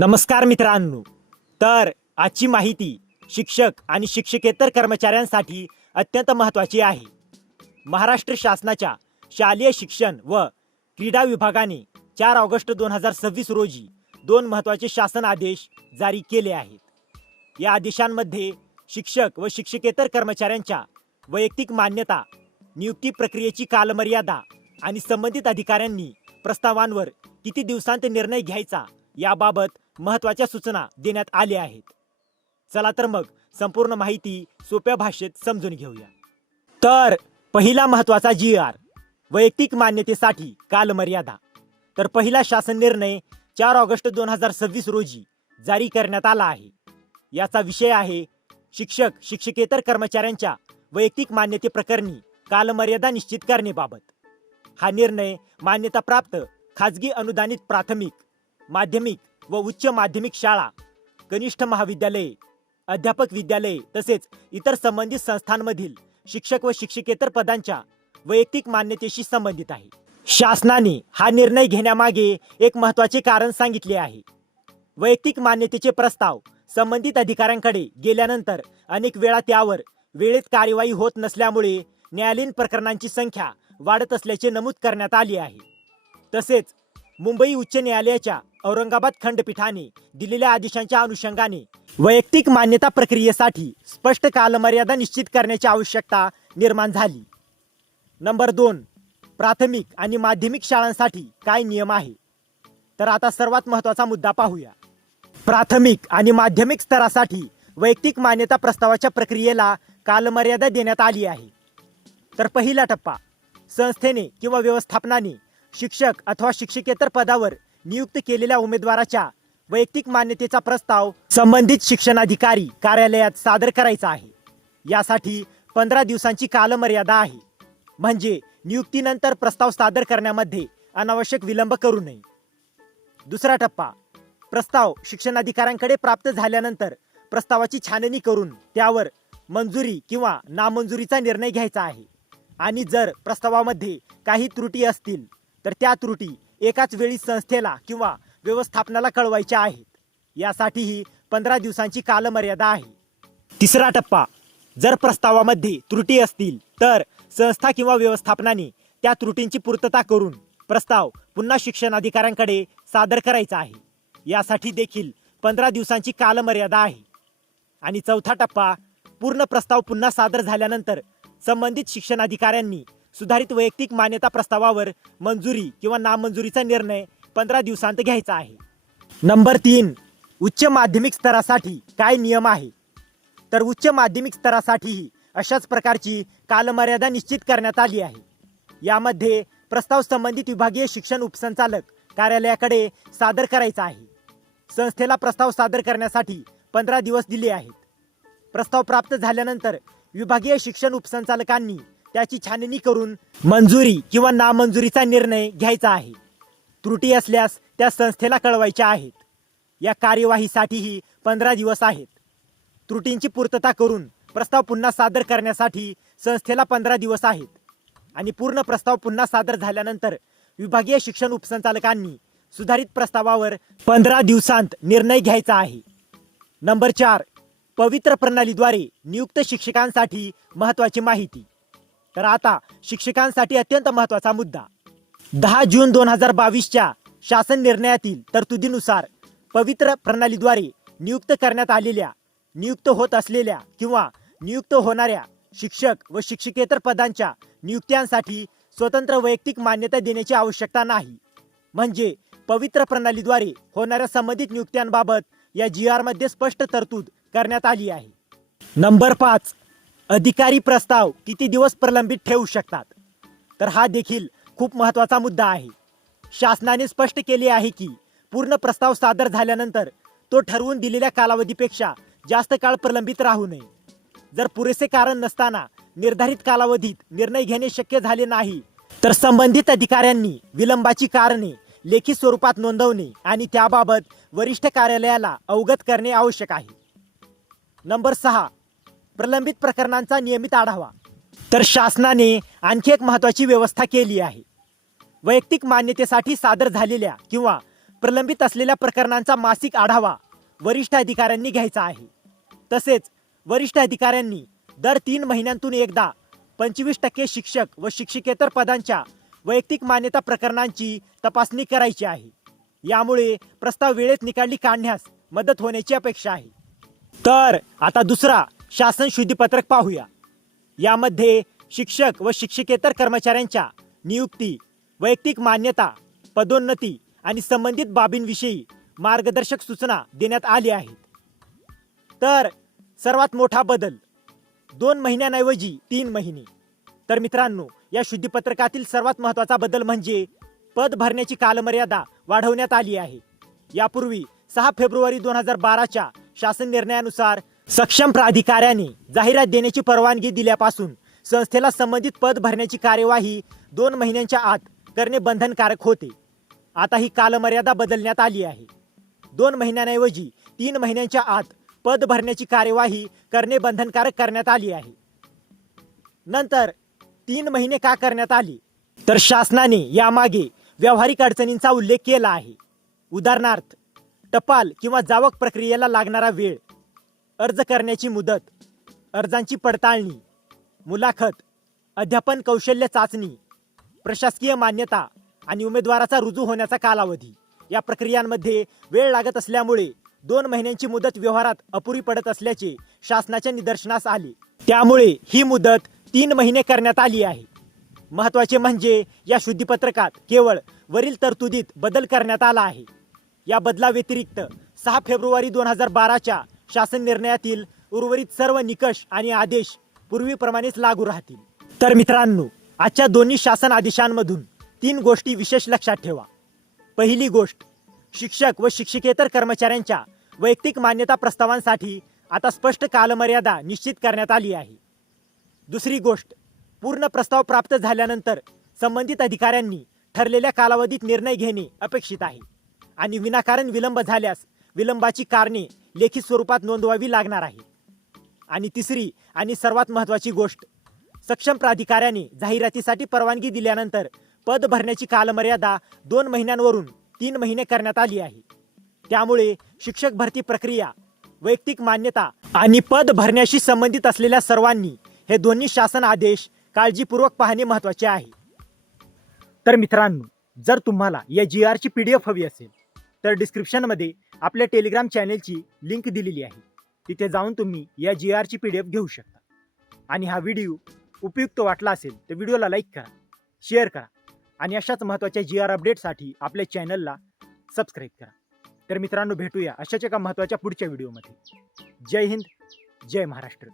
नमस्कार मित्रांनो. तर आजची माहिती शिक्षक आणि शिक्षकेतर कर्मचाऱ्यांसाठी अत्यंत महत्त्वाची आहे. महाराष्ट्र शासनाच्या शालेय शिक्षण व क्रीडा विभागाने 4 ऑगस्ट 2026 रोजी 2 महत्त्वाचे शासन आदेश जारी केले आहेत. या आदेशांमध्ये शिक्षक व शिक्षकेतर कर्मचाऱ्यांच्या वैयक्तिक मान्यता, नियुक्ती प्रक्रियेची कालमर्यादा आणि संबंधित अधिकाऱ्यांनी प्रस्तावांवर किती दिवसांत निर्णय घ्यायचा याबाबत महत्त्वाच्या सूचना देण्यात आल्या आहेत. चला तर मग संपूर्ण माहिती सोप्या भाषेत समजून घेऊया. तर पहिला महत्त्वाचा GR, वैयक्तिक मान्यतेसाठी कालमर्यादा. तर पहिला शासन निर्णय 4 ऑगस्ट 2026 रोजी जारी करण्यात आला आहे. याचा विषय आहे शिक्षक शिक्षकेतर कर्मचाऱ्यांच्या वैयक्तिक मान्यतेप्रकरणी कालमर्यादा निश्चित करण्याबाबत. हा निर्णय मान्यताप्राप्त खाजगी अनुदानित प्राथमिक, माध्यमिक व उच्च माध्यमिक शाळा, कनिष्ठ महाविद्यालये, अध्यापक विद्यालये तसेच इतर संबंधित संस्थांमधील शिक्षक व शिक्षकेतर पदांच्या वैयक्तिक मान्यतेशी संबंधित आहे. शासनाने हा निर्णय घेण्यामागे एक महत्त्वाचे कारण सांगितले आहे. वैयक्तिक मान्यतेचे प्रस्ताव संबंधित अधिकाऱ्यांकडे गेल्यानंतर अनेक वेळा त्यावर वेळेत कार्यवाही होत नसल्यामुळे न्यायालयीन प्रकरणांची संख्या वाढत असल्याचे नमूद करण्यात आले आहे. तसेच मुंबई उच्च न्यायालयाच्या औरंगाबाद खंडपीठाने दिलेल्या आदेशांच्या अनुषंगाने वैयक्तिक मान्यता प्रक्रियेसाठी स्पष्ट कालमर्यादा निश्चित करण्याची आवश्यकता निर्माण झाली. नंबर 2, प्राथमिक आणि माध्यमिक शाळांसाठी काय नियम आहे? तर आता सर्वात महत्त्वाचा मुद्दा पाहूया. प्राथमिक आणि माध्यमिक स्तरासाठी वैयक्तिक मान्यता प्रस्तावाच्या प्रक्रियेला कालमर्यादा देण्यात आली आहे. तर पहिला टप्पा, संस्थेने किंवा व्यवस्थापनाने शिक्षक अथवा शिक्षकेतर पदावर नियुक्त केलेल्या उमेदवाराच्या वैयक्तिक मान्यतेचा प्रस्ताव संबंधित शिक्षणाधिकारी कार्यालयात सादर करायचा आहे. यासाठी 15 दिवसांची कालमर्यादा आहे. म्हणजे नियुक्तीनंतर प्रस्ताव सादर करण्यामध्ये अनावश्यक विलंब करू नये. दुसरा टप्पा, प्रस्ताव शिक्षणाधिकाऱ्यांकडे प्राप्त झाल्यानंतर प्रस्तावाची छाननी करून त्यावर मंजुरी किंवा नामंजुरीचा निर्णय घ्यायचा आहे. आणि जर प्रस्तावामध्ये काही त्रुटी असतील तर त्या त्रुटी एकाच वेळी संस्थेला किंवा व्यवस्थापनाला कळवायच्या आहेत. यासाठीही 15 दिवसांची कालमर्यादा आहे. तिसरा टप्पा, जर प्रस्तावामध्ये त्रुटी असतील तर संस्था किंवा व्यवस्थापनाने त्या त्रुटींची पूर्तता करून प्रस्ताव पुन्हा शिक्षणाधिकाऱ्यांकडे सादर करायचा आहे. यासाठी देखील 15 दिवसांची कालमर्यादा आहे. आणि चौथा टप्पा, पूर्ण प्रस्ताव पुन्हा सादर झाल्यानंतर संबंधित शिक्षणाधिकाऱ्यांनी सुधारित वैयक्तिक मान्यता प्रस्तावावर मंजुरी किंवा नामंजुरीचा निर्णय 15 दिवसांत घ्यायचा आहे. नंबर 3, उच्च माध्यमिक स्तरासाठी काय नियम आहे? तर उच्च माध्यमिक स्तरासाठीही अशाच प्रकारची कालमर्यादा निश्चित करण्यात आली आहे. यामध्ये प्रस्ताव संबंधित विभागीय शिक्षण उपसंचालक कार्यालयाकडे सादर करायचा आहे. संस्थेला प्रस्ताव सादर करण्यासाठी 15 दिवस दिले आहेत. प्रस्ताव प्राप्त झाल्यानंतर विभागीय शिक्षण उपसंचालकांनी त्याची छाननी करून मंजुरी किंवा नामंजुरीचा निर्णय घ्यायचा आहे. त्रुटी असल्यास त्या संस्थेला कळवायच्या आहेत. या कार्यवाहीसाठीही 15 दिवस आहेत. त्रुटींची पूर्तता करून प्रस्ताव पुन्हा सादर करण्यासाठी संस्थेला 15 दिवस आहेत. आणि पूर्ण प्रस्ताव पुन्हा सादर झाल्यानंतर विभागीय शिक्षण उपसंचालकांनी सुधारित प्रस्तावावर 15 दिवसांत निर्णय घ्यायचा आहे. नंबर 4, पवित्र प्रणालीद्वारे नियुक्त शिक्षकांसाठी महत्त्वाची माहिती. तर आता शिक्षकांसाठी अत्यंत महत्त्वाचा मुद्दा. 10 जून 2022च्या शासन निर्णयातील तरतुदीनुसार पवित्र प्रणालीद्वारे नियुक्त करण्यात आलेल्या, नियुक्त होत असलेल्या किंवा नियुक्त होणाऱ्या शिक्षक व शिक्षकेतर पदांच्या नियुक्त्यांसाठी स्वतंत्र वैयक्तिक मान्यता देण्याची आवश्यकता नाही. म्हणजे पवित्र प्रणालीद्वारे होणाऱ्या संबंधित नियुक्त्यांबाबत या GR मध्ये स्पष्ट तरतूद करण्यात आली आहे. नंबर 5, अधिकारी प्रस्ताव किती दिवस प्रलंबित ठेवू शकतात? तर हा देखील खूप महत्त्वाचा मुद्दा आहे. शासनाने स्पष्ट केले आहे की पूर्ण प्रस्ताव सादर झाल्यानंतर तो ठरवून दिलेल्या कालावधीपेक्षा जास्त काळ प्रलंबित राहू नये. जर पुरेसे कारण नसताना निर्धारित कालावधीत निर्णय घेणे शक्य झाले नाही तर संबंधित अधिकाऱ्यांनी विलंबाची कारणे लेखी स्वरूपात नोंदवणे आणि त्याबाबत वरिष्ठ कार्यालयाला अवगत करणे आवश्यक आहे. नंबर 6, प्रलंबित प्रकरणांचा नियमित आढावा. तर शासनाने आणखी एक महत्त्वाची व्यवस्था केली आहे. वैयक्तिक मान्यतेसाठी सादर झालेल्या किंवा प्रलंबित असलेल्या प्रकरणांचा मासिक आढावा वरिष्ठ अधिकाऱ्यांनी घ्यायचा आहे. तसेच वरिष्ठ अधिकाऱ्यांनी दर 3 महिन्यांतून एकदा 25% शिक्षक व शिक्षकेतर पदांच्या वैयक्तिक मान्यता प्रकरणांची तपासणी करायची आहे. यामुळे प्रस्ताव वेळेत निकाली काढण्यास मदत होण्याची अपेक्षा आहे. तर आता दुसरा शासन शुद्धीपत्रक पाहूया. यामध्ये शिक्षक व शिक्षकेतर कर्मचाऱ्यांच्या नियुक्ती, वैयक्तिक मान्यता, पदोन्नती आणि संबंधित बाबींविषयी मार्गदर्शक सूचना देण्यात आली आहेत. तर सर्वात मोठा बदल 2 महिन्यांऐवजी 3 महिने. तर मित्रांनो, या शुद्धीपत्रकातील सर्वात महत्त्वाचा बदल म्हणजे पद भरण्याची कालमर्यादा वाढवण्यात आली आहे. यापूर्वी 6 फेब्रुवारी 2012च्या शासन निर्णयानुसार सक्षम प्राधिकाऱ्याने जाहिरात देण्याची परवानगी दिल्यापासून संस्थेला संबंधित पद भरण्याची कार्यवाही 2 महिन्यांच्या आत करणे बंधनकारक होते. आता ही कालमर्यादा बदलण्यात आली आहे. 2 महिन्यांऐवजी 3 महिन्यांच्या आत पद भरण्याची कार्यवाही करणे बंधनकारक करण्यात आली आहे. नंतर 3 महिने का करण्यात आली? तर शासनाने यामागे व्यावहारिक अडचणींचा उल्लेख केला आहे. उदाहरणार्थ, टपाल किंवा जावक प्रक्रियेला लागणारा वेळ, अर्ज करण्याची मुदत, अर्जांची पडताळणी, मुलाखत, अध्यापन कौशल्य चाचणी, प्रशासकीय मान्यता आणि उमेदवाराचा रुजू होण्याचा कालावधी या प्रक्रियांमध्ये वेळ लागत असल्यामुळे 2 महिन्यांची मुदत व्यवहारात अपुरी पडत असल्याचे शासनाच्या निदर्शनास आले. त्यामुळे ही मुदत 3 महिने करण्यात आली आहे. महत्त्वाचे म्हणजे या शुद्धीपत्रकात केवळ वरील तरतुदीत बदल करण्यात आला आहे. या बदलाव्यतिरिक्त 6 फेब्रुवारी 2012च्या शासन निर्णयातील उर्वरित सर्व निकष आणि आदेश पूर्वीप्रमाणेच लागू राहतील. तर मित्रांनो, आजच्या दोन्ही शासन आदेशांमधून 3 गोष्टी विशेष लक्षात ठेवा. पहिली गोष्ट, शिक्षक व शिक्षकेतर कर्मचाऱ्यांच्या वैयक्तिक मान्यता प्रस्तावांसाठी आता स्पष्ट कालमर्यादा निश्चित करण्यात आली आहे. दुसरी गोष्ट, पूर्ण प्रस्ताव प्राप्त झाल्यानंतर संबंधित अधिकाऱ्यांनी ठरलेल्या कालावधीत निर्णय घेणे अपेक्षित आहे आणि विनाकारण विलंब झाल्यास विलंबाची कारणे लेखी स्वरूपात नोंदवावी लागणार आहे. आणि तिसरी आणि सर्वात महत्त्वाची गोष्ट, सक्षम प्राधिकाऱ्याने जाहिरातीसाठी परवानगी दिल्यानंतर पद भरण्याची कालमर्यादा 2 महिन्यांवरून 3 महिने करण्यात आली आहे. त्यामुळे शिक्षक भरती प्रक्रिया, वैयक्तिक मान्यता आणि पद भरण्याशी संबंधित असलेल्या सर्वांनी हे दोन्ही शासन आदेश काळजीपूर्वक पाहणे महत्त्वाचे आहे. तर मित्रांनो, जर तुम्हाला या GR ची PDF हवी असेल तर डिस्क्रिप्शनमध्ये आपल्या टेलिग्राम चॅनेलची लिंक दिलेली आहे. तिथे जाऊन तुम्ही या GR ची PDF घेऊ शकता. आणि हा व्हिडिओ उपयुक्त वाटला असेल तर व्हिडिओला लाईक करा, शेअर करा आणि अशाच महत्त्वाच्या GR अपडेटसाठी आपल्या चॅनलला सबस्क्राईब करा. तर मित्रांनो, भेटूया अशाच एका महत्त्वाच्या पुढच्या व्हिडिओमध्ये. जय हिंद, जय महाराष्ट्र.